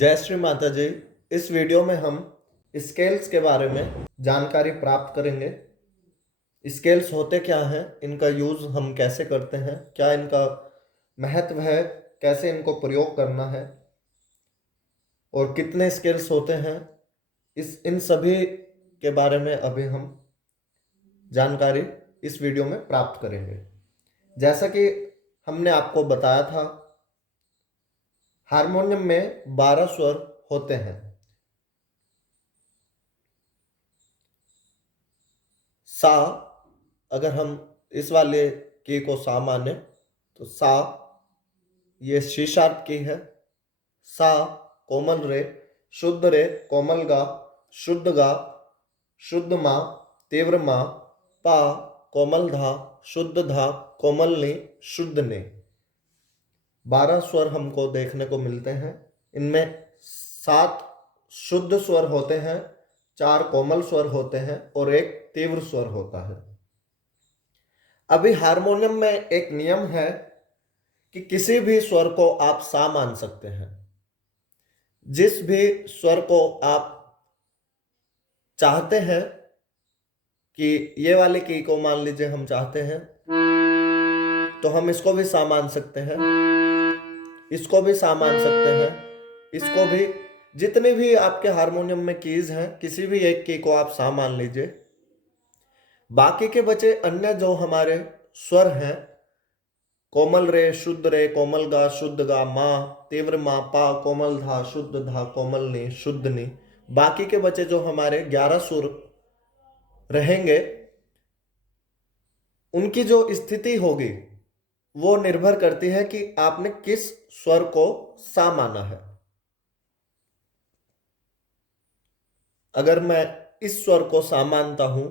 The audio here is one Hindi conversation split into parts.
जय श्री माता जी। इस वीडियो में हम स्केल्स के बारे में जानकारी प्राप्त करेंगे। स्केल्स होते क्या हैं, इनका यूज़ हम कैसे करते हैं, क्या इनका महत्व है, कैसे इनको प्रयोग करना है और कितने स्केल्स होते हैं, इन सभी के बारे में अभी हम जानकारी इस वीडियो में प्राप्त करेंगे। जैसा कि हमने आपको बताया था, हारमोनियम में 12 स्वर होते हैं। सा, अगर हम इस वाले की को सा माने तो सा ये सी शार्प की है। सा कोमल रे, शुद्ध रे, कोमल गा, शुद्ध गा, शुद्ध मा, तीव्र मा, पा कोमल धा, शुद्ध धा, कोमल नी, शुद्ध ने। 12 स्वर हमको देखने को मिलते हैं। इनमें 7 शुद्ध स्वर होते हैं, 4 कोमल स्वर होते हैं और एक तीव्र स्वर होता है। अभी हारमोनियम में एक नियम है कि किसी भी स्वर को आप सा मान सकते हैं। जिस भी स्वर को आप चाहते हैं कि ये वाले की को मान लीजिए हम चाहते हैं तो हम इसको भी सा मान सकते हैं, इसको भी सा मान सकते हैं, इसको भी। जितने भी आपके हारमोनियम में कीज हैं किसी भी एक की को आप सा मान लीजिए। बाकी के बचे अन्य जो हमारे स्वर हैं, कोमल रे, शुद्ध रे, कोमल गा, शुद्ध गा, मा, तीव्र मा, पा, कोमल धा, शुद्ध धा, कोमल नी, शुद्ध नी। बाकी के बचे जो हमारे 11 सुर रहेंगे, उनकी जो स्थिति होगी वो निर्भर करती है कि आपने किस स्वर को सा माना है। अगर मैं इस स्वर को सा मानता हूं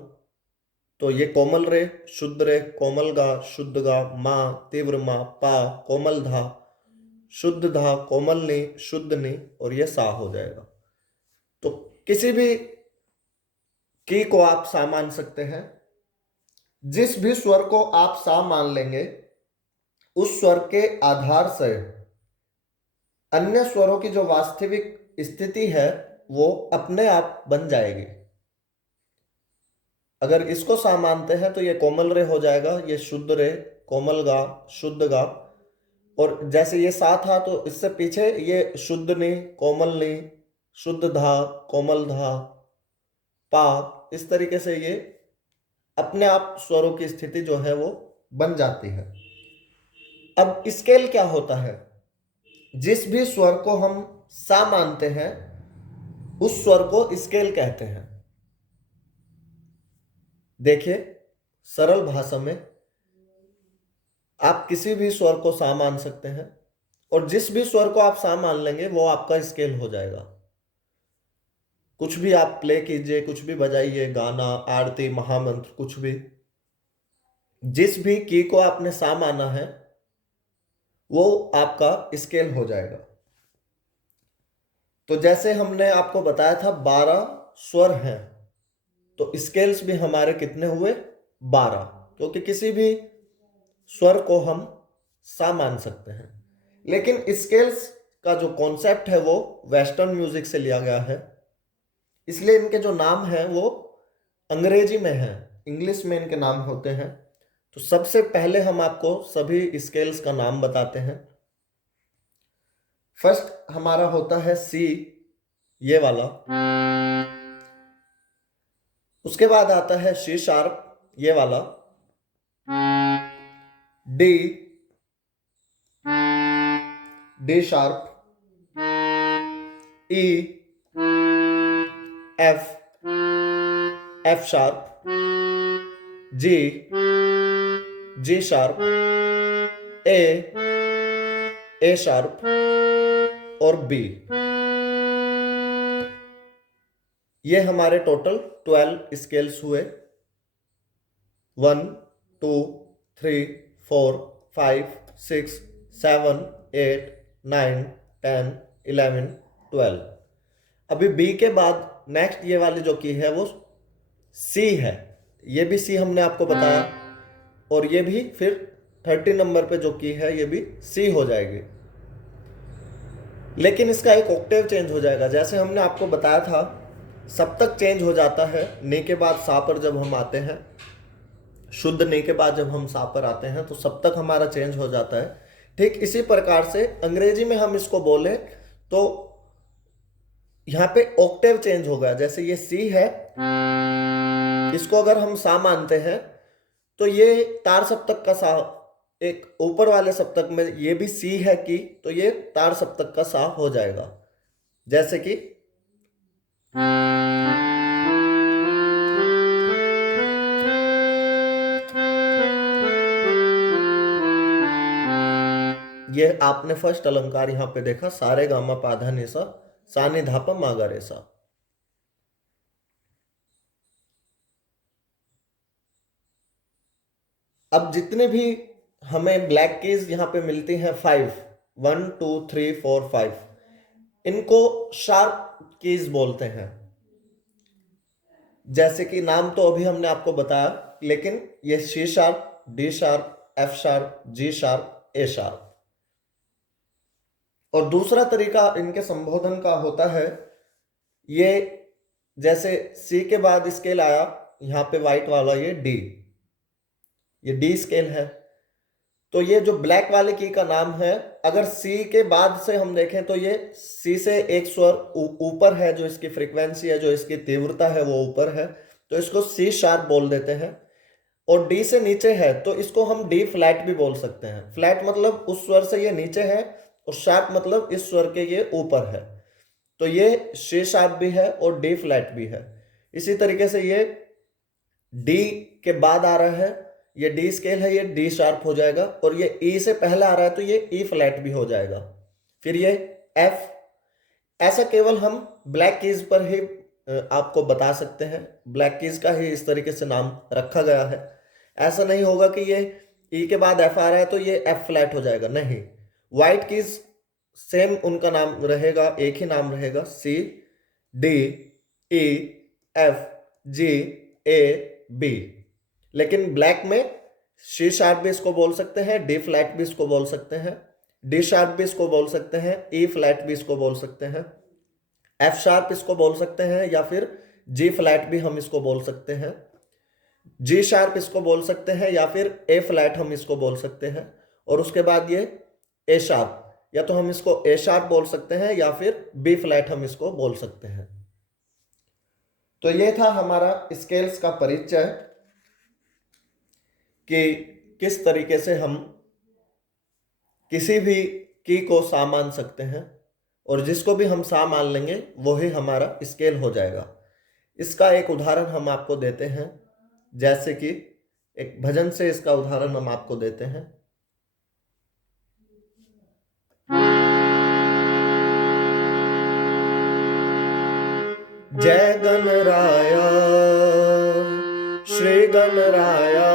तो ये कोमल रे, शुद्ध रे, कोमल गा, शुद्ध गा, मा, तीव्र मा, पा, कोमल धा, शुद्ध धा, कोमल नी, शुद्ध नी और ये सा हो जाएगा। तो किसी भी की को आप सा मान सकते हैं। जिस भी स्वर को आप सा मान लेंगे उस स्वर के आधार से अन्य स्वरों की जो वास्तविक स्थिति है वो अपने आप बन जाएगी। अगर इसको सा मानते हैं तो ये कोमल रे हो जाएगा, ये शुद्ध रे, कोमल गा, शुद्ध गा। और जैसे ये सा था तो इससे पीछे ये शुद्ध नी, कोमल नी, शुद्ध धा, कोमल धा, पा। इस तरीके से ये अपने आप स्वरों की स्थिति जो है वो बन जाती है। अब स्केल क्या होता है? जिस भी स्वर को हम सा मानते हैं उस स्वर को स्केल कहते हैं। देखिए, सरल भाषा में आप किसी भी स्वर को सा मान सकते हैं और जिस भी स्वर को आप सा मान लेंगे वो आपका स्केल हो जाएगा। कुछ भी आप प्ले कीजिए, कुछ भी बजाइए, गाना, आरती, महामंत्र, कुछ भी। जिस भी की को आपने सा माना है वो आपका स्केल हो जाएगा। तो जैसे हमने आपको बताया था 12 स्वर हैं, तो स्केल्स भी हमारे कितने हुए? 12, क्योंकि किसी भी स्वर को हम सा मान सकते हैं। लेकिन स्केल्स का जो कॉन्सेप्ट है वो वेस्टर्न म्यूजिक से लिया गया है, इसलिए इनके जो नाम हैं वो अंग्रेजी में हैं, इंग्लिश में इनके नाम होते हैं। तो सबसे पहले हम आपको सभी स्केल्स का नाम बताते हैं। फर्स्ट हमारा होता है सी, ये वाला। उसके बाद आता है सी शार्प, ये वाला। D, D sharp, E, F, F sharp, ji, ji sharp, A sharp और बी। ये हमारे टोटल 12 स्केल्स हुए। 1 2 3 4 5 6 7 8 9 10 11 12। अभी बी के बाद नेक्स्ट ये वाली जो की है वो सी है। ये भी सी हमने आपको बताया और ये भी फिर 30 नंबर पे जो की है ये भी सी हो जाएगी। लेकिन इसका एक ऑक्टेव चेंज हो जाएगा। जैसे हमने आपको बताया था सप्तक चेंज हो जाता है ने के बाद सा पर जब हम आते हैं, शुद्ध ने के बाद जब हम सा पर आते हैं तो सप्तक हमारा चेंज हो जाता है। ठीक इसी प्रकार से अंग्रेजी में हम इसको बोले तो यहाँ पे ऑक्टेव चेंज होगा। जैसे ये सी है, इसको अगर हम सा मानते हैं तो ये तार सप्तक का सा, एक ऊपर वाले सप्तक में ये भी सी है की, तो ये तार सप्तक का सा हो जाएगा। जैसे कि ये आपने फर्स्ट अलंकार यहां पे देखा, सारे गामा पाधा निसा सा नि धा प मा गा रे सा। अब जितने भी हमें ब्लैक कीज यहां पे मिलती हैं 5, 1 2 3 4 5, इनको शार्प कीज बोलते हैं। जैसे कि नाम तो अभी हमने आपको बताया, लेकिन ये C sharp, D sharp, F sharp, G sharp, A sharp. और दूसरा तरीका इनके संबोधन का होता है, ये जैसे सी के बाद स्केल आया यहां पे व्हाइट वाला, ये डी स्केल है। तो ये जो ब्लैक वाले की का नाम है, अगर सी के बाद से हम देखें तो ये सी से एक स्वर ऊपर है, जो इसकी फ्रीक्वेंसी है, जो इसकी तीव्रता है वो ऊपर है, तो इसको सी शार्प बोल देते हैं। और डी से नीचे है तो इसको हम डी फ्लैट भी बोल सकते हैं। फ्लैट मतलब उस स्वर से ये नीचे है, और शार्प मतलब इस स्वर के ये ऊपर है। तो ये सी शार्प भी है और डी फ्लैट भी है। इसी तरीके से ये डी के बाद आ रहा है, ये डी स्केल है, ये डी शार्प हो जाएगा। और ये ई से पहले आ रहा है तो ये ई फ्लैट भी हो जाएगा। फिर ये एफ। ऐसा केवल हम ब्लैक कीज पर ही आपको बता सकते हैं, ब्लैक कीज का ही इस तरीके से नाम रखा गया है। ऐसा नहीं होगा कि ये ई के बाद एफ आ रहा है तो ये एफ फ्लैट हो जाएगा, नहीं। व्हाइट कीज सेम उनका नाम रहेगा, एक ही नाम रहेगा, C D E F G A B. लेकिन ब्लैक में सी शार्प भी इसको बोल सकते हैं, डी फ्लैट भी इसको बोल सकते हैं, डी शार्प भी इसको बोल सकते हैं, ई फ्लैट भी इसको बोल सकते हैं, एफ शार्प इसको बोल सकते हैं, या फिर जी फ्लैट भी हम इसको बोल सकते हैं, जी शार्प इसको बोल सकते हैं, या फिर ए फ्लैट हम इसको बोल सकते हैं। और उसके बाद ये ए शार्प, या तो हम इसको ए शार्प बोल सकते हैं या फिर बी फ्लैट हम इसको बोल सकते हैं। तो ये था हमारा स्केल्स का परिचय कि किस तरीके से हम किसी भी की को सा मान सकते हैं, और जिसको भी हम सा मान लेंगे वो ही हमारा स्केल हो जाएगा। इसका एक उदाहरण हम आपको देते हैं, जैसे कि एक भजन से इसका उदाहरण हम आपको देते हैं। जय गणराया श्री गणराया,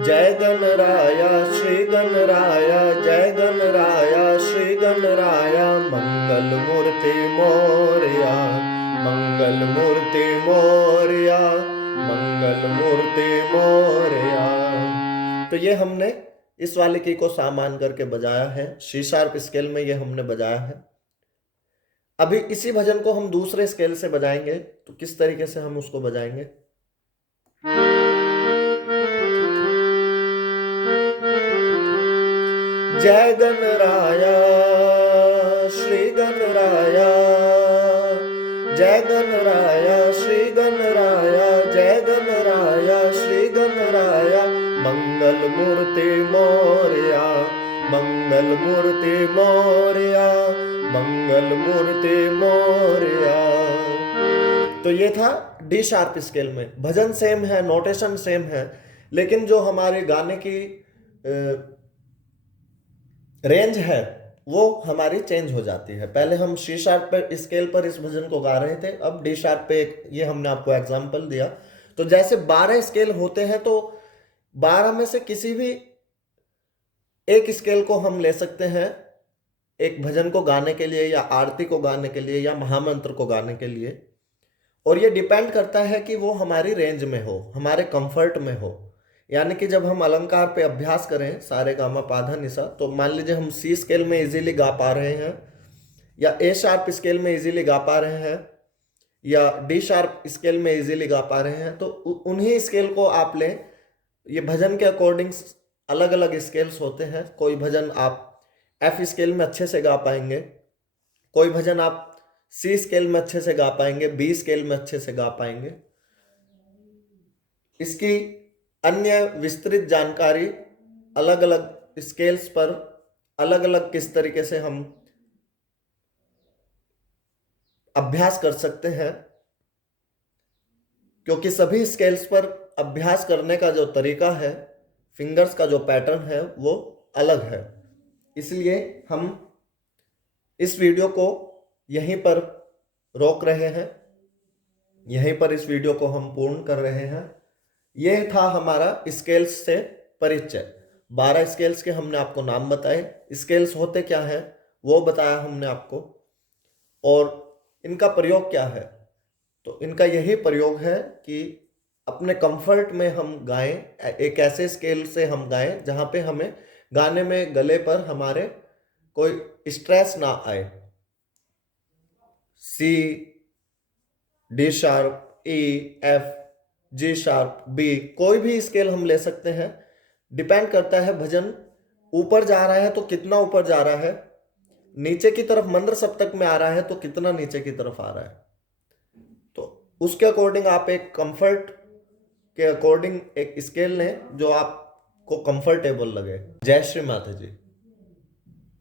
जय गणराया श्री गणराया, जय गणराया श्री गणराया, मंगल मूर्ति मोरया, मंगल मूर्ति मोरया, मंगल मूर्ति मोरया। तो ये हमने इस वाले की को सा मान करके बजाया है, सी शार्प स्केल में ये हमने बजाया है। अभी इसी भजन को हम दूसरे स्केल से बजाएंगे, तो किस तरीके से हम उसको बजाएंगे। जय गणराया श्री गणराया, जय गणराया श्री गणराया, जय गणराया श्री गणराया, मंगल मूर्ति मोरया, मंगल मूर्ति मोरया, मंगल मूर्ति मोरया। तो ये था डी शार्प स्केल में। भजन सेम है, नोटेशन सेम है, लेकिन जो हमारे गाने की रेंज है वो हमारी चेंज हो जाती है। पहले हम सी शार्प पर स्केल पर इस भजन को गा रहे थे, अब डी शार्प पे ये हमने आपको एग्जांपल दिया। तो जैसे 12 स्केल होते हैं, तो 12 में से किसी भी एक स्केल को हम ले सकते हैं एक भजन को गाने के लिए, या आरती को गाने के लिए, या महामंत्र को गाने के लिए। और ये डिपेंड करता है कि वो हमारी रेंज में हो, हमारे कंफर्ट में हो। यानी कि जब हम अलंकार पे अभ्यास करें सारे गामा पाधा निसा, तो मान लीजिए हम सी स्केल में इजीली गा पा रहे हैं, या ए शार्प स्केल में इजीली गा पा रहे हैं या डी शार्प स्केल में इजीली गा पा रहे हैं, तो उन्हीं स्केल को आप लें। ये भजन के अकॉर्डिंग अलग अलग स्केल्स होते हैं। कोई भजन आप एफ स्केल में अच्छे से गा पाएंगे, कोई भजन आप सी स्केल में अच्छे से गा पाएंगे, बी स्केल में अच्छे से गा पाएंगे। इसकी अन्य विस्तृत जानकारी अलग अलग स्केल्स पर अलग अलग किस तरीके से हम अभ्यास कर सकते हैं, क्योंकि सभी स्केल्स पर अभ्यास करने का जो तरीका है, फिंगर्स का जो पैटर्न है वो अलग है। इसलिए हम इस वीडियो को यहीं पर रोक रहे हैं, यहीं पर इस वीडियो को हम पूर्ण कर रहे हैं। यह था हमारा स्केल्स से परिचय। 12 स्केल्स के हमने आपको नाम बताए, स्केल्स होते क्या हैं वो बताया हमने आपको, और इनका प्रयोग क्या है। तो इनका यही प्रयोग है कि अपने कंफर्ट में हम गाएं, एक ऐसे स्केल से हम गाएं जहां पे हमें गाने में गले पर हमारे कोई स्ट्रेस ना आए। सी, डी शार्प, ई, एफ, जी शार्प, बी, कोई भी स्केल हम ले सकते हैं। डिपेंड करता है भजन ऊपर जा रहा है तो कितना ऊपर जा रहा है, नीचे की तरफ मंद्र सप्तक में आ रहा है तो कितना नीचे की तरफ आ रहा है। तो उसके अकॉर्डिंग आप एक कंफर्ट के अकॉर्डिंग एक स्केल लें जो आपको कंफर्टेबल लगे। जय श्री माता जी।